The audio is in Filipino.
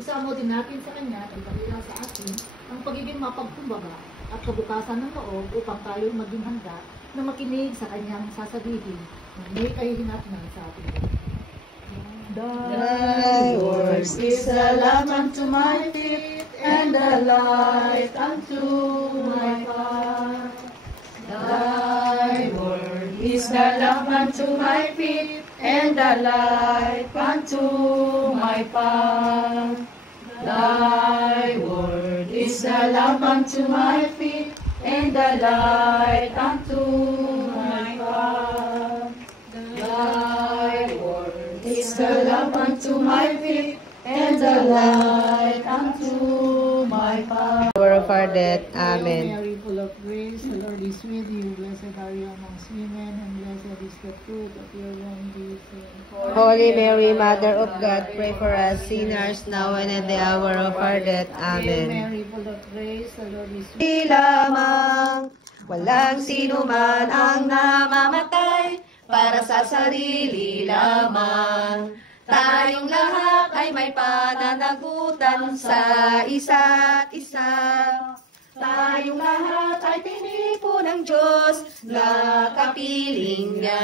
Isama din natin sa Kanya at ipakita sa atin ang pagiging mapagkumbaba at kabukasan ng loob upang tayo maging handa na makinig sa Kanyang sasabihin na may kahihinatnan sa ating buhay. Thy word is a lamp unto my feet and a light unto my path. Thy word is a lamp unto my feet and a light unto my path. Thy word is a lamp unto my feet and a light unto my path. Thy word is a lamp unto my feet and a light unto my path. Hour of our death. Hail Amen. Mary, full of grace, the Lord is with you. Blessed are you amongst women, and blessed is the fruit of your womb, Jesus. Holy Mary, Mother of God, pray for us sinners now and at the hour of our death. Hail Amen. Mary, full of grace, the Lord is with you. Di lamang, walang sino man ang namamatay para sa sarili lamang. Tayong lahat ay may pananagutan sa isa't isa. Tayong lahat ay tinipo ng Diyos na kapiling niya.